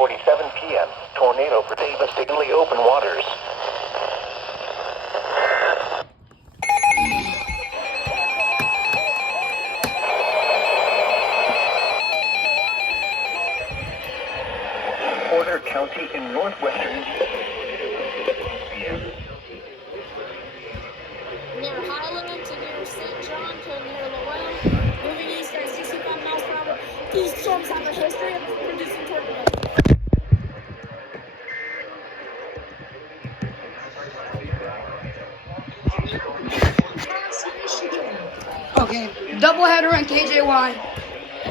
11:47 p.m. Tornado for devastatingly open waters. Porter County in northwestern near Highland to near St. John to near Lowell, moving east at 65 miles per hour. These storms have a history of producing tornadoes. Okay, doubleheader on KJY.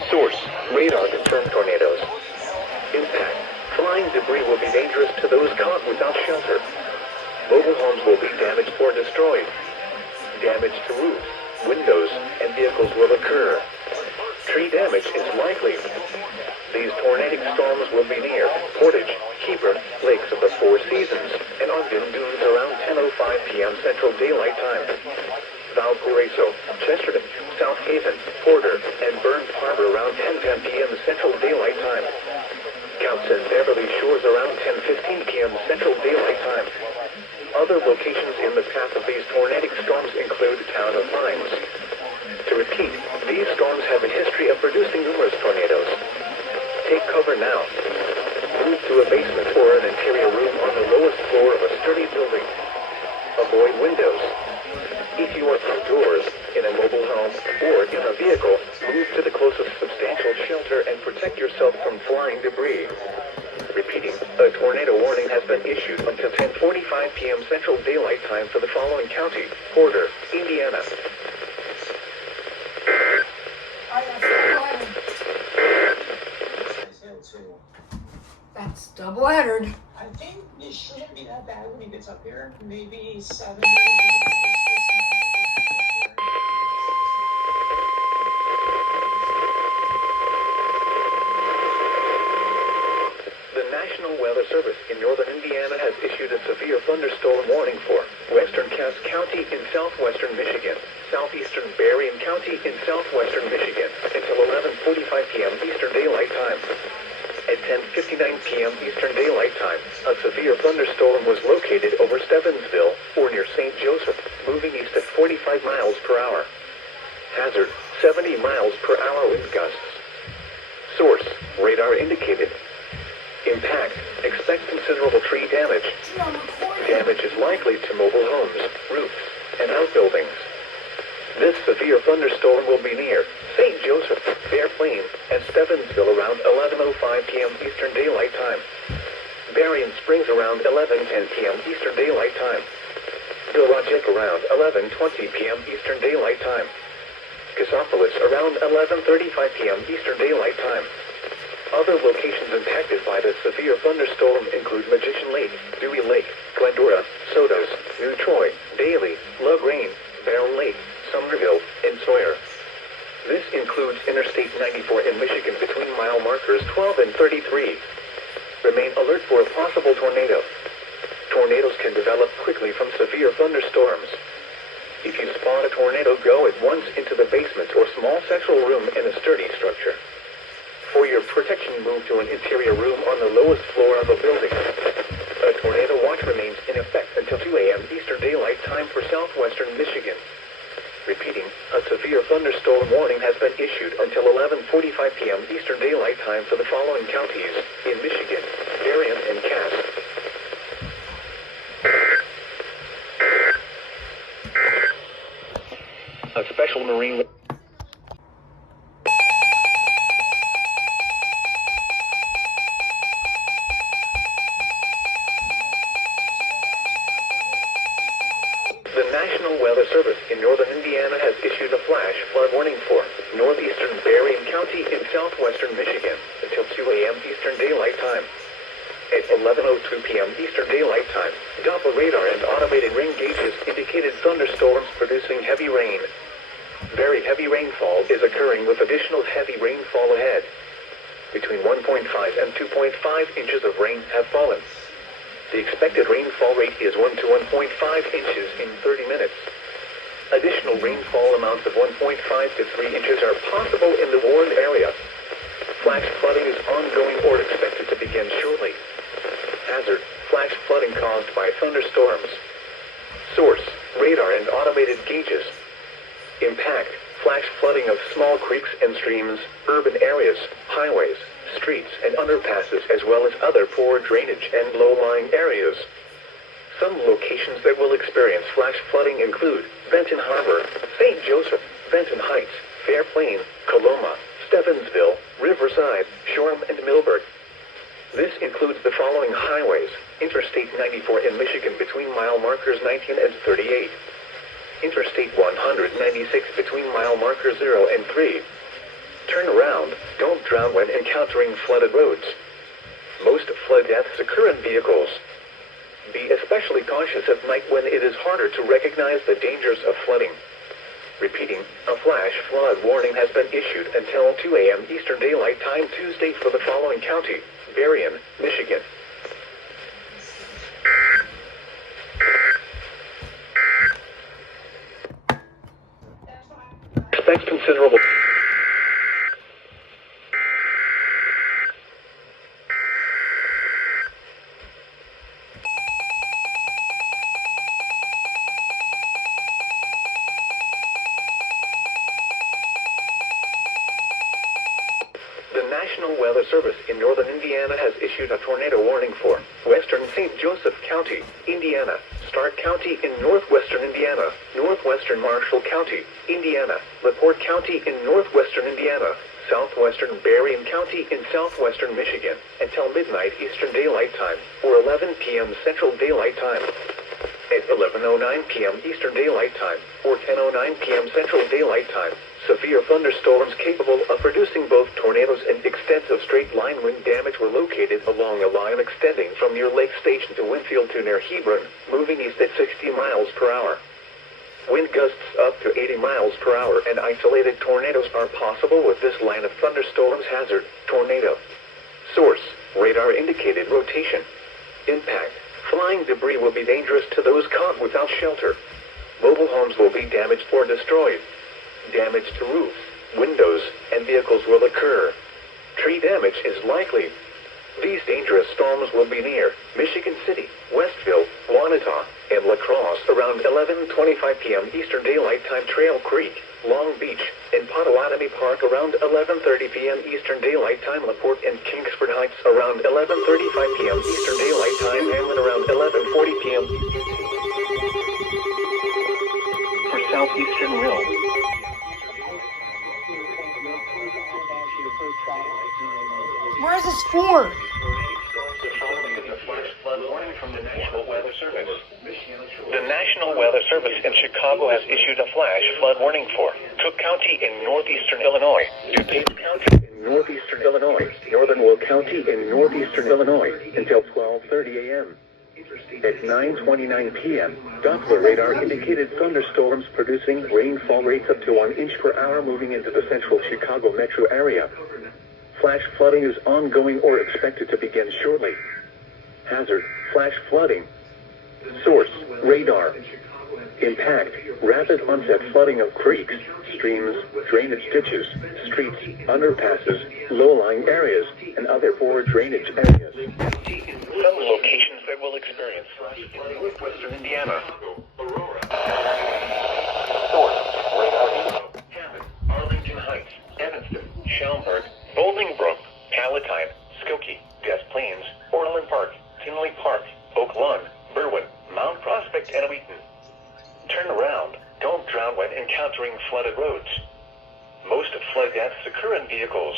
Source: radar confirmed tornadoes. Impact: flying debris will be dangerous to those caught without shelter. Mobile homes will be damaged or destroyed. Damage to roofs, windows, and vehicles will occur. Tree damage is likely. These tornadic storms will be near Portage, Keeper, Lakes of the Four Seasons, and Ogden Dunes around 10:05 p.m. Central Daylight Time. Valparaiso, Chesterton, South Haven, Porter, and Burns Harbor around 10:10 p.m. Central Daylight Time. Counts and Beverly Shores around 10:15 p.m. Central Daylight Time. Other locations in the path of these tornadic storms include town of Pines. To repeat, these storms have a history of producing numerous tornadoes. Take cover now. Move to a basement or an interior room on the lowest floor of a sturdy building. Avoid windows. If you are outdoors, in a mobile home, or in a vehicle, move to the closest substantial shelter and protect yourself from flying debris. Repeating, a tornado warning has been issued until 10:45 p.m. Central Daylight Time for the following county: Porter, Indiana. That's doubleheadered. I think it shouldn't be that bad when it gets up here. Maybe 7. The National Weather Service in northern Indiana has issued a severe thunderstorm warning for western Cass County in southwestern Michigan, southeastern Berrien County in southwestern Michigan until 11:45 p.m. Eastern Daylight Time. At 10:59 p.m. Eastern Daylight Time, a severe thunderstorm was located over Stevensville or near St. Joseph, moving east at 45 miles per hour. Hazard: 70 miles per hour wind gusts. Source: radar indicated. Impact: expect considerable tree damage. Damage is likely to mobile homes, roofs, and outbuildings. This severe thunderstorm will be near St. Joseph, Bear Plain, and Stevensville around 11:05 p.m. Eastern Daylight Time. Berrien Springs around 11:10 p.m. Eastern Daylight Time. Dowagiac around 11:20 p.m. Eastern Daylight Time. Cassopolis around 11:35 p.m. Eastern Daylight Time. Other locations impacted by the severe thunderstorm include Magician Lake, Dewey Lake, Glendora, Sodos, New Troy, Daly, LaGrange, Barron Lake, Somerville, and Sawyer. This includes Interstate 94 in Michigan between mile markers 12 and 33. Remain alert for a possible tornado. Tornadoes can develop quickly from severe thunderstorms. If you spot a tornado, go at once into the basement or small central room in a sturdy structure. For your protection, move to an interior room on the lowest floor of a building. A tornado watch remains in effect until 2 a.m. Eastern Daylight Time for southwestern Michigan. Repeating, a severe thunderstorm warning has been issued until 11:45 p.m. Eastern Daylight Time for the following counties in Michigan: Berrien and Cass. A special Marine... The National Weather Service in northern Indiana has issued a flash flood warning for northeastern Berrien County in southwestern Michigan until 2 a.m. Eastern Daylight Time. At 11:02 p.m. Eastern Daylight Time, Doppler radar and automated rain gauges indicated thunderstorms producing heavy rain. Very heavy rainfall is occurring with additional heavy rainfall ahead. Between 1.5 and 2.5 inches of rain have fallen. The expected rainfall rate is 1 to 1.5 inches in 30 minutes. Additional rainfall amounts of 1.5 to 3 inches are possible in the warned area. Flash flooding is ongoing or expected to begin shortly. Hazard, flash flooding caused by thunderstorms. Source, radar and automated gauges. Impact, flash flooding of small creeks and streams, urban areas, highways, streets and underpasses as well as other poor drainage and low-lying areas. Some locations that will experience flash flooding include Benton Harbor, St. Joseph, Benton Heights, Fair Plain, Coloma, Stevensville, Riverside, Shoreham and Millburg. This includes the following highways: Interstate 94 in Michigan between mile markers 19 and 38. Interstate 196 between mile markers 0 and 3. Turn around, don't drown when encountering flooded roads. Most flood deaths occur in vehicles. Be especially cautious at night when it is harder to recognize the dangers of flooding. Repeating, a flash flood warning has been issued until 2 a.m. Eastern Daylight Time Tuesday for the following county: Berrien, Michigan. Expect considerable. The National Weather Service in northern Indiana has issued a tornado warning for western St. Joseph County, Indiana, Stark County in northwestern Indiana, northwestern Marshall County, Indiana, LaPorte County in northwestern Indiana, southwestern Berrien County in southwestern Michigan, until midnight Eastern Daylight Time, or 11 p.m. Central Daylight Time. At 11:09 p.m. Eastern Daylight Time, or 10:09 p.m. Central Daylight Time, severe thunderstorms capable of producing both tornadoes and extensive straight-line wind damage were located along a line extending from near Lake Station to Winfield to near Hebron, moving east at 60 miles per hour. Wind gusts up to 80 miles per hour and isolated tornadoes are possible with this line of thunderstorms. Hazard, tornado. Source, radar indicated rotation. Impact, flying debris will be dangerous to those caught without shelter. Mobile homes will be damaged or destroyed. Damage to roofs, windows, and vehicles will occur. Tree damage is likely. These dangerous storms will be near Michigan City, Westville, Wanata, and La Crosse around 11:25 p.m. Eastern Daylight Time, Trail Creek, Long Beach, and Potawatomi Park around 11:30 p.m. Eastern Daylight Time, LaPorte and Kingsford Heights around 11:35 p.m. Eastern Daylight Time, Hamlin around 11:40 p.m. For southeastern Will. Where is this for? The National Weather Service. The National Weather Service in Chicago has issued a flash flood warning for Cook County in northeastern Illinois, DuPage County in northeastern Illinois, Northern Will County in northeastern Illinois until 12:30 a.m. At 9:29 p.m., Doppler radar indicated thunderstorms producing rainfall rates up to 1 inch per hour moving into the central Chicago metro area. Flash flooding is ongoing or expected to begin shortly. Hazard, flash flooding. Source, radar. Impact, rapid onset flooding of creeks, streams, drainage ditches, streets, underpasses, low-lying areas, and other poor drainage areas. Some locations that will experience flash flooding in western Indiana. Source, radar. Cabot, Arlington Heights, Evanston, Schaumburg, Bolingbrook, Palatine, Skokie, Des Plaines, Orland Park, Tinley Park, Oak Lawn, Berwyn, Mount Prospect, and Wheaton. Turn around, don't drown when encountering flooded roads. Most flood deaths occur in vehicles.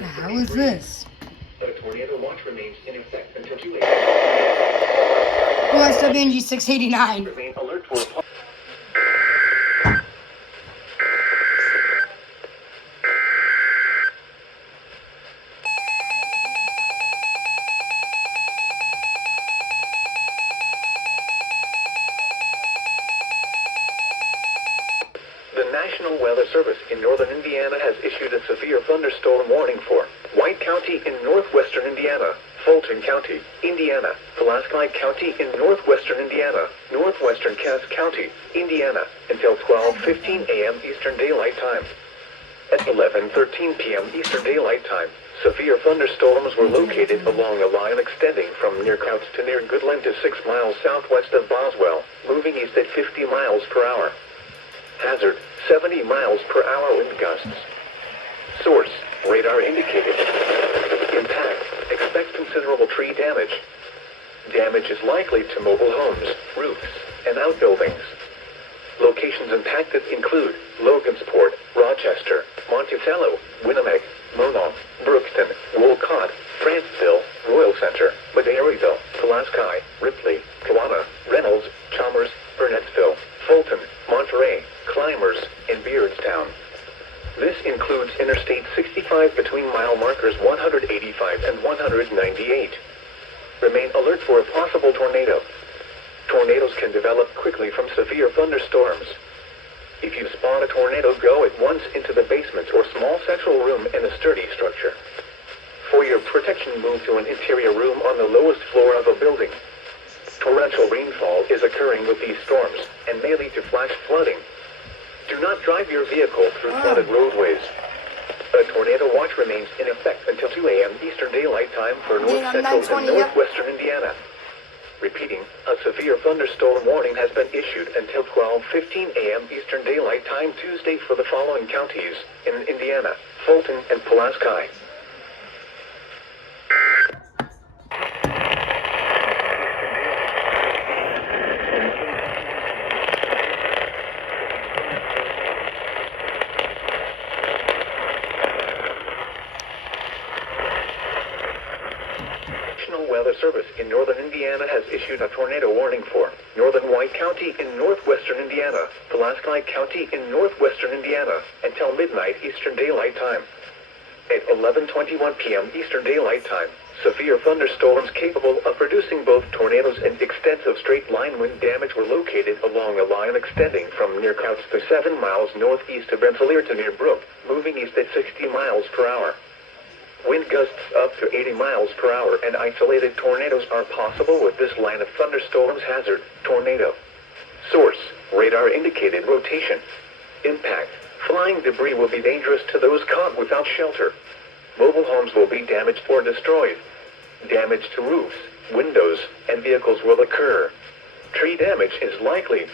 How is this? The tornado watch remains in effect until 2 a.m. Well, SWNG 689. Remain alert for The National Weather Weather Service in northern Indiana has issued a severe thunderstorm warning for White County in northwestern Indiana, Fulton County, Indiana, Pulaski County in northwestern Indiana, northwestern Cass County, Indiana, until 12:15 a.m. Eastern Daylight Time. At 11:13 p.m. Eastern Daylight Time, severe thunderstorms were located along a line extending from near Couts to near Goodland to 6 miles southwest of Boswell, moving east at 50 miles per hour. Hazard, 70 miles per hour wind gusts. Source, radar indicated. Impact, expect considerable tree damage. Damage is likely to mobile homes, roofs, and outbuildings. Locations impacted include Logansport, Rochester, Monticello, Winnipeg, Monon, Brookston, Wolcott, Franceville, Royal Center, Medaryville, Pulaski, Ripley, Kewanna, Reynolds, Chalmers, Burnettsville, Fulton, Monterey, Clymers, and Beardstown. This includes Interstate 65 between mile markers 185 and 198. Remain alert for a possible tornado. Tornadoes can develop quickly from severe thunderstorms. If you spot a tornado, go at once into the basement or small central room in a sturdy structure. For your protection, move to an interior room on the lowest floor of a building. Torrential rainfall is occurring with these storms and may lead to flash flooding. Do not drive your vehicle through flooded roadways. A tornado watch remains in effect until 2 a.m. Eastern Daylight Time for north central and northwestern Indiana. Repeating, a severe thunderstorm warning has been issued until 12:15 a.m. Eastern Daylight Time Tuesday for the following counties in Indiana: Fulton and Pulaski. National Weather Service in northern Indiana has issued a tornado warning for northern White County in northwestern Indiana, Pulaski County in northwestern Indiana, until midnight Eastern Daylight Time. At 11:21 p.m. Eastern Daylight Time, severe thunderstorms capable of producing both tornadoes and extensive straight-line wind damage were located along a line extending from near Couts to 7 miles northeast of Rensselaer to near Brook, moving east at 60 miles per hour. Wind gusts up to 80 miles per hour and isolated tornadoes are possible with this line of thunderstorms. Hazard, tornado. Source, radar indicated rotation. Impact, flying debris will be dangerous to those caught without shelter. Mobile homes will be damaged or destroyed. Damage to roofs, windows, and vehicles will occur. Tree damage is likely.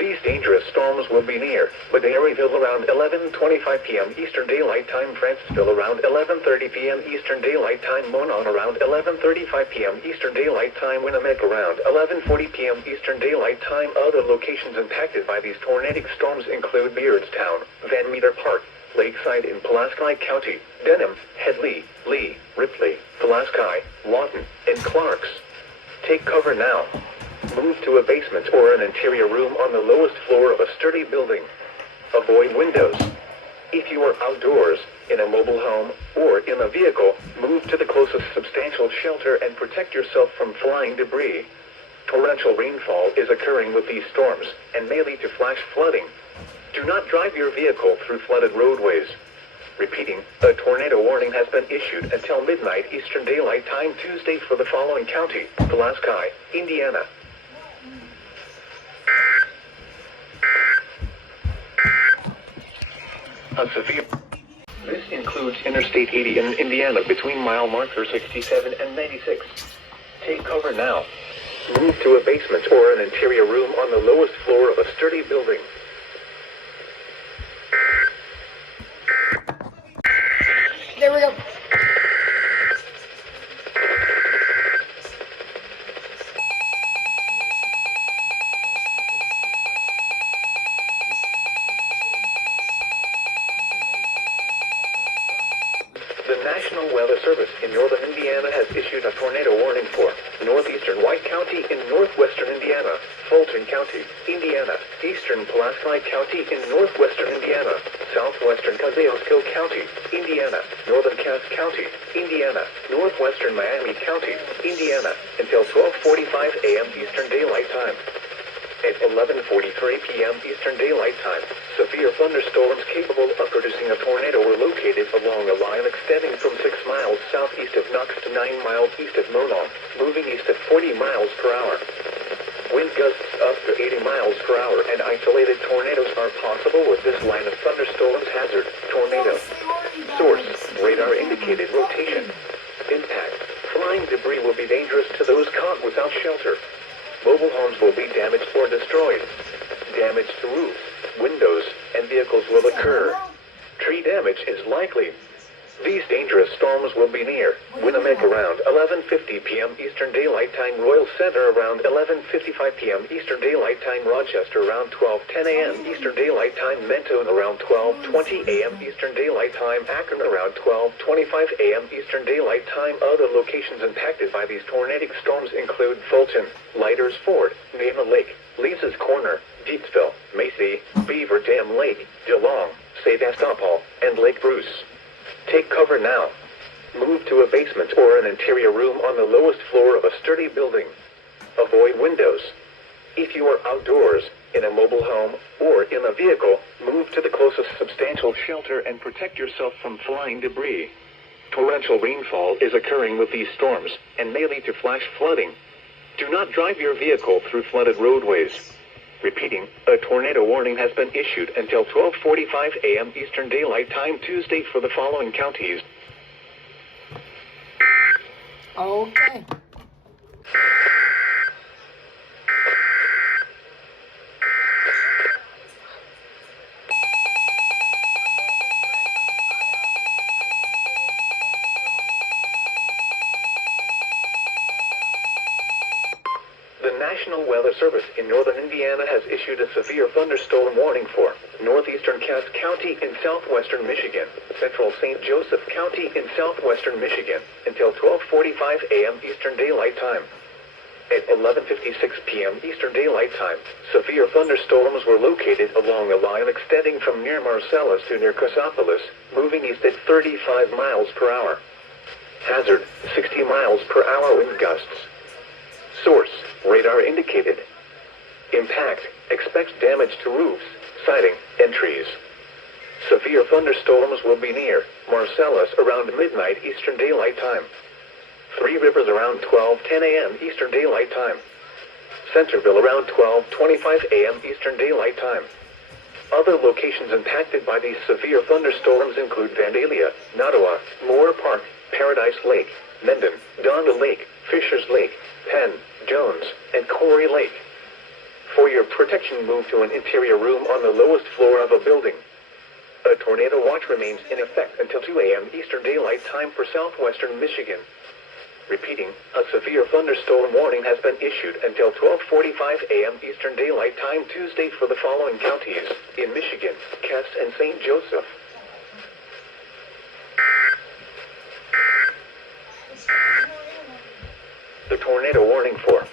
These dangerous storms will be near Medaryville around 11:25 p.m. Eastern Daylight Time, Franceville around 11:30 p.m. Eastern Daylight Time, Monon around 11:35 p.m. Eastern Daylight Time, Winnipeg around 11:40 p.m. Eastern Daylight Time. Other locations impacted by these tornadic storms include Beardstown, Van Meter Park, Lakeside in Pulaski County, Denham, Headley, Lee, Ripley, Pulaski, Lawton, and Clarks. Take cover now. Move to a basement or an interior room on the lowest floor of a sturdy building. Avoid windows. If you are outdoors, in a mobile home, or in a vehicle, move to the closest substantial shelter and protect yourself from flying debris. Torrential rainfall is occurring with these storms and may lead to flash flooding. Do not drive your vehicle through flooded roadways. Repeating, a tornado warning has been issued until midnight Eastern Daylight Time Tuesday for the following county: Pulaski, Indiana. This includes Interstate 80 in Indiana between mile markers 67 and 96. Take cover now. Move to a basement or an interior room on the lowest floor of a sturdy building. There we go. The National Weather Service in northern Indiana has issued a tornado warning for northeastern White County in northwestern Indiana, Fulton County, Indiana, eastern Pulaski County in northwestern Indiana, southwestern Kosciuszko County, Indiana, northern Cass County, Indiana, northwestern Miami County, Indiana, until 12:45 a.m. Eastern Daylight Time. At 11:43 p.m. Eastern Daylight Time, severe thunderstorms capable of producing a tornado were located along a line extending from 6 miles southeast of Knox to 9 miles east of Monon, moving east at 40 miles per hour. Wind gusts up to 80 miles per hour and isolated tornadoes are possible with this line of thunderstorms hazard, tornado. Source, radar indicated rotation. Impact, flying debris will be dangerous to those caught without shelter. Mobile homes will be damaged or destroyed. Damage to roofs, windows, and vehicles will occur. Tree damage is likely. These dangerous storms will be near Winnipeg around 11:50 p.m. Eastern Daylight Time, Royal Center around 11:55 p.m. Eastern Daylight Time, Rochester around 12:10 a.m. Eastern Daylight Time, Mentone around 12:20 a.m. Eastern Daylight Time, Akron around 12:25 a.m. Eastern Daylight Time. Other locations impacted by these tornadic storms include Fulton, Lighters Ford, Neva Lake, Lisa's Corner, Deepsville, Macy, Beaver Dam Lake, DeLong, Sevastopol, and Lake Bruce. Take cover now. Move to a basement or an interior room on the lowest floor of a sturdy building. Avoid windows. If you are outdoors, in a mobile home, or in a vehicle, move to the closest substantial shelter and protect yourself from flying debris. Torrential rainfall is occurring with these storms and may lead to flash flooding. Do not drive your vehicle through flooded roadways. Repeating, a tornado warning has been issued until 12:45 a.m. Eastern Daylight Time Tuesday for the following counties. Okay. The National Weather Service in northern Indiana has issued a severe thunderstorm warning for northeastern Cass County in southwestern Michigan, central St. Joseph County in southwestern Michigan, until 12:45 a.m. Eastern Daylight Time. At 11:56 p.m. Eastern Daylight Time, severe thunderstorms were located along a line extending from near Marcellus to near Chrysopolis, moving east at 35 miles per hour. Hazard, 60 miles per hour wind gusts. Source, radar indicated. Impact, expect damage to roofs, siding, and trees. Severe thunderstorms will be near Marcellus around midnight Eastern Daylight Time. Three Rivers around 12:10 a.m. Eastern Daylight Time. Centerville around 12:25 a.m. Eastern Daylight Time. Other locations impacted by these severe thunderstorms include Vandalia, Nottawa, Moore Park, Paradise Lake, Mendon, Donda Lake, Fishers Lake, Penn, Jones, and Corey Lake. For your protection, move to an interior room on the lowest floor of a building. A tornado watch remains in effect until 2 a.m. Eastern Daylight Time for southwestern Michigan. Repeating, a severe thunderstorm warning has been issued until 12:45 a.m. Eastern Daylight Time Tuesday for the following counties in Michigan, Cass and St. Joseph. The tornado warning for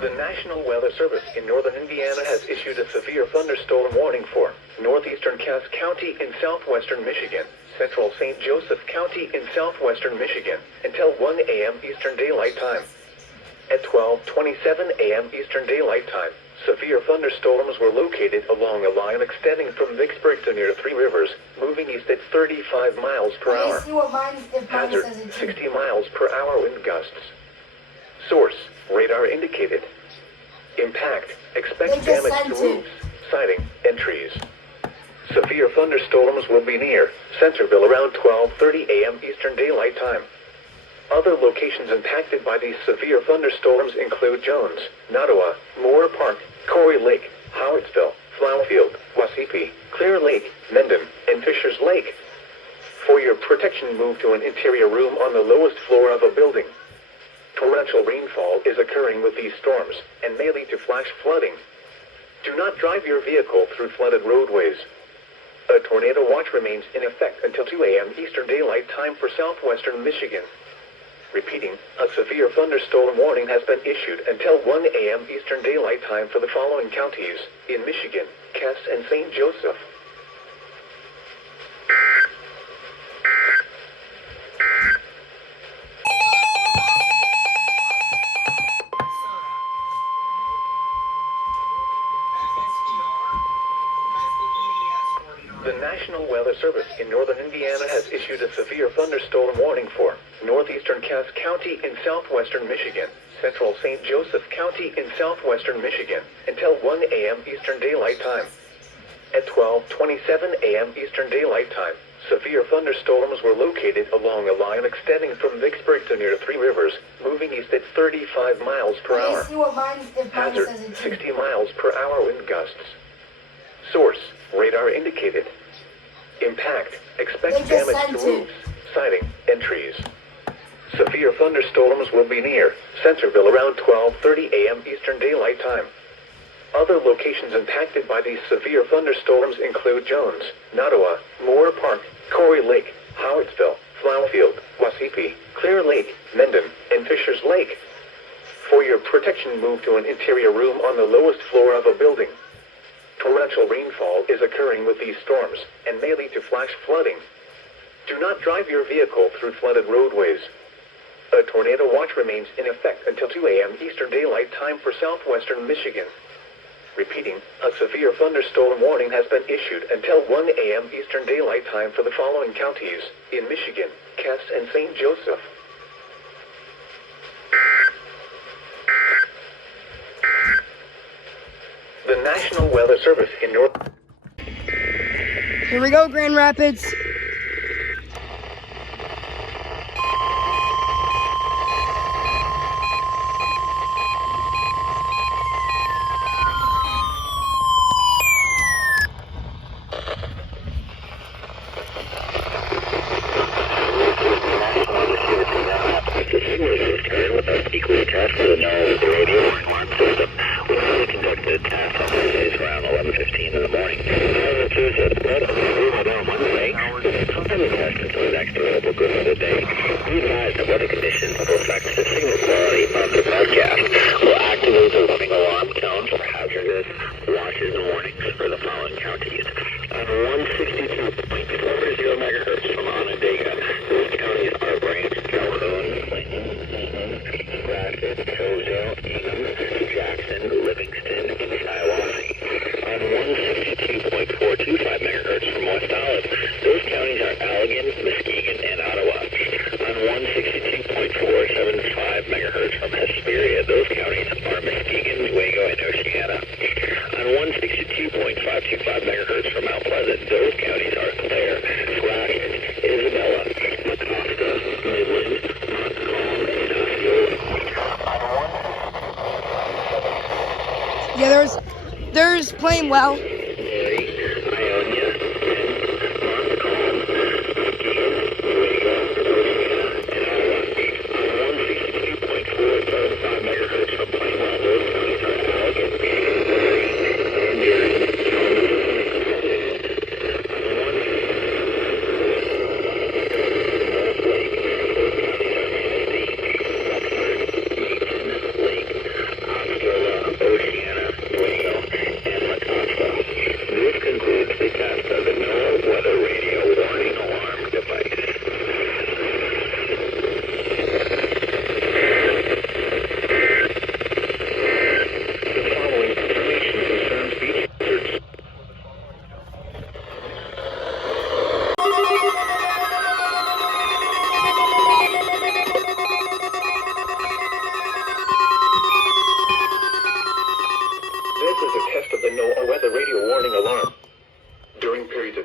the National Weather Service in northern Indiana has issued a severe thunderstorm warning for northeastern Cass County in southwestern Michigan, central St. Joseph County in southwestern Michigan, until 1 a.m. Eastern Daylight Time. At 12:27 a.m. Eastern Daylight Time, severe thunderstorms were located along a line extending from Vicksburg to near Three Rivers, moving east at 35 miles per hour. See what mine, if mine Hazard, says it too. 60 miles per hour wind gusts. Source, radar indicated. Impact, expect They just damage said to to. roofs, siding, and trees. Severe thunderstorms will be near Centerville around 12:30 a.m. Eastern Daylight Time. Other locations impacted by these severe thunderstorms include Jones, Nottawa, Moore Park, Corey Lake, Howardsville, Flowerfield, Wassaipi, Clear Lake, Mendon, and Fishers Lake. For your protection, move to an interior room on the lowest floor of a building. Torrential rainfall is occurring with these storms and may lead to flash flooding. Do not drive your vehicle through flooded roadways. A tornado watch remains in effect until 2 a.m. Eastern Daylight Time for southwestern Michigan. Repeating, a severe thunderstorm warning has been issued until 1 a.m. Eastern Daylight Time for the following counties in Michigan, Cass and St. Joseph. National Weather Service in northern Indiana has issued a severe thunderstorm warning for northeastern Cass County in southwestern Michigan, central St. Joseph County in southwestern Michigan, until 1 a.m. Eastern Daylight Time. At 12:27 a.m. Eastern Daylight Time, severe thunderstorms were located along a line extending from Vicksburg to near Three Rivers, moving east at 35 miles per hour. Let's see what mine, if mine Hazard, says it too. 60 miles per hour wind gusts. Source, radar indicated. Impact, expect They just damage sent to it. roofs, siding, and trees. Severe thunderstorms will be near Centerville around 12:30 a.m. Eastern Daylight Time. Other locations impacted by these severe thunderstorms include Jones, Nottawa, Moore Park, Corey Lake, Howardsville, Flowerfield, Wassaipi, Clear Lake, Mendon, and Fishers Lake. For your protection, move to an interior room on the lowest floor of a building. Torrential rainfall is occurring with these storms and may lead to flash flooding. Do not drive your vehicle through flooded roadways. A tornado watch remains in effect until 2 a.m. Eastern Daylight Time for southwestern Michigan. Repeating, a severe thunderstorm warning has been issued until 1 a.m. Eastern Daylight Time for the following counties in Michigan, Cass and St. Joseph. The National Weather Service in North... Here we go, Grand Rapids. Equally test for the no radio alarm system. We only conducted tests on Wednesdays around 11:15 in the morning. Tuesday, on Wednesday, sometime the test until the next available good for the day. We advise that weather conditions will affect the signal quality of the broadcast. We'll activate the warning alarm tones for hazardous watches and warnings for the following counties. On 162.40 megahertz from Onondaga, those counties are Branch, Calhoun, Rapid, Cozumel, Ingham, Jackson, Livingston, and Shiawassee. On 162.425 megahertz from West Olive, those counties are Allegan, Muskegon, and Ottawa. On 162.475 megahertz from Hesperia, those counties are Muskegon, Newaygo, and Oceana. On 162.525 megahertz from Mount Pleasant, those counties are Clare, Gratiot, Isabella, Mecosta, Midland, Montcalm, and Osceola. Yeah, there's playing well.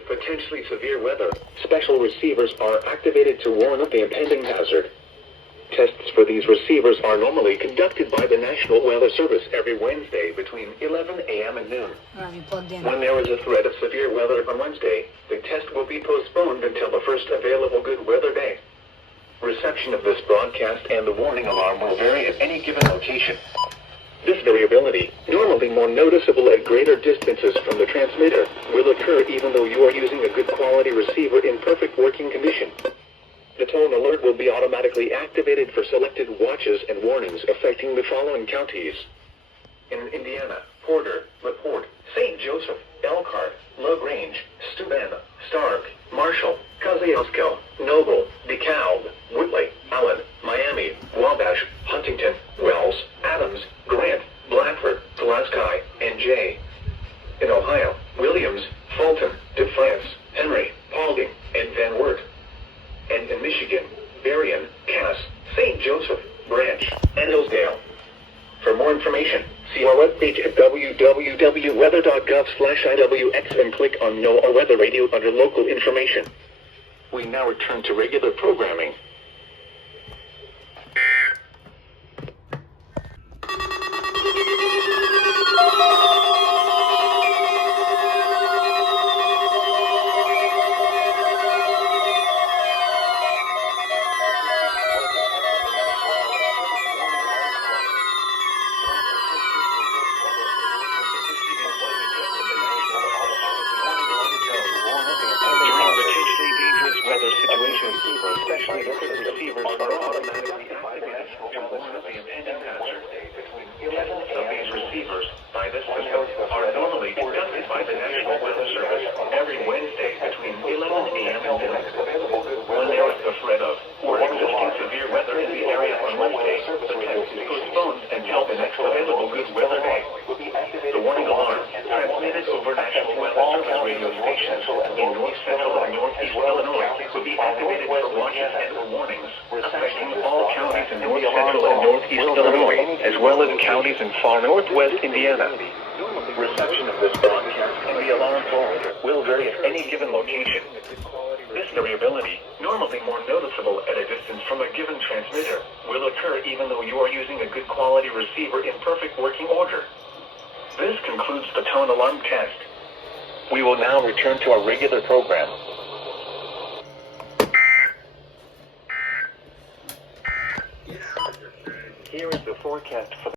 Potentially severe weather, special receivers are activated to warn of the impending hazard. Tests for these receivers are normally conducted by the National Weather Service every Wednesday between 11 a.m. and noon. Have you plugged in? When there is a threat of severe weather on Wednesday, the test will be postponed until the first available good weather day. Reception of this broadcast and the warning alarm will vary at any given location. This variability, normally more noticeable at greater distances from the transmitter, will occur even though you are using a good quality receiver in perfect working condition. The tone alert will be automatically activated for selected watches and warnings affecting the following counties. In Indiana, Porter, LaPorte, St. Joseph, Elkhart, LaGrange, Steuben, Stark, Marshall, Kosciuszko, Noble, DeKalb, Whitley, Allen, Miami, Wabash, Huntington, Wells, Adams, Grant, Bradford, Pulaski, and Jay. In Ohio, Williams, Fulton, Defiance, Henry, Branch, and Hillsdale. For more information, see our webpage at www.weather.gov/IWX and click on NOAA Weather Radio under Local Information. We now return to regular programming. Weather situations, especially if receivers are automatically activated to warn of the impending hazard. Tests of these receivers by this system are normally conducted by the National Weather Service every Wednesday between 11 a.m. and noon. When there is the threat of or existing severe weather in the area on Wednesday, the test is postponed until the next available good weather day. The warning alarm, transmitted over National Weather Service radio stations in north central and northeast Illinois, will be activated for watches and for warnings, affecting all counties in north central and northeast Illinois, as well as counties in far northwest Indiana. Reception of this broadcast and the alarm tone will vary at any given location. This variability, normally more noticeable at a distance from a given transmitter, will occur even though you are using a good quality receiver in perfect working order. This concludes the tone alarm test. We will now return to our regular program. Here is the forecast for